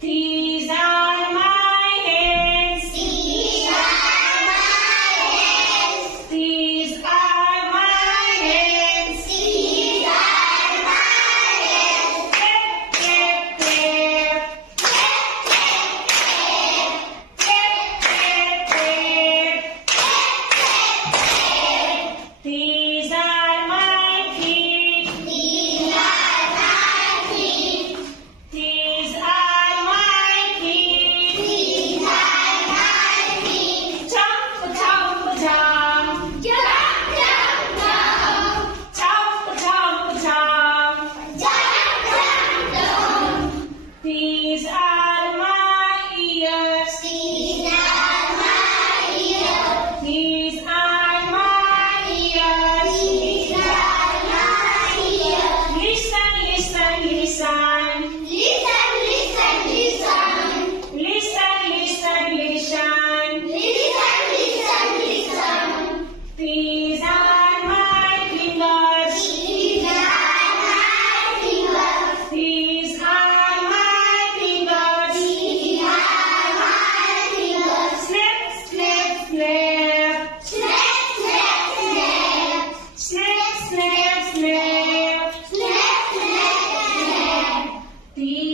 These are my hands. These are my hands. These are my hands. These are my hands. Clap, clap, clap. Clap, clap, clap. These are my feet. These are my feet. These are my feet. These are my feet. Jump, jump, jump. Jump, jump, jump. Jump, jump, jump. Jump, jump, jump. These are my ears. These are my ears. These are my ears. These are my ears. Listen, listen, listen. Listen, listen, listen. Listen, listen, listen. Listen, listen, listen. These are my fingers. These are my fingers. These are my fingers. These are my fingers. Snap, snap, snap. Snap, snap, snap. Snap, snap, snap. Snap, snap, snap. These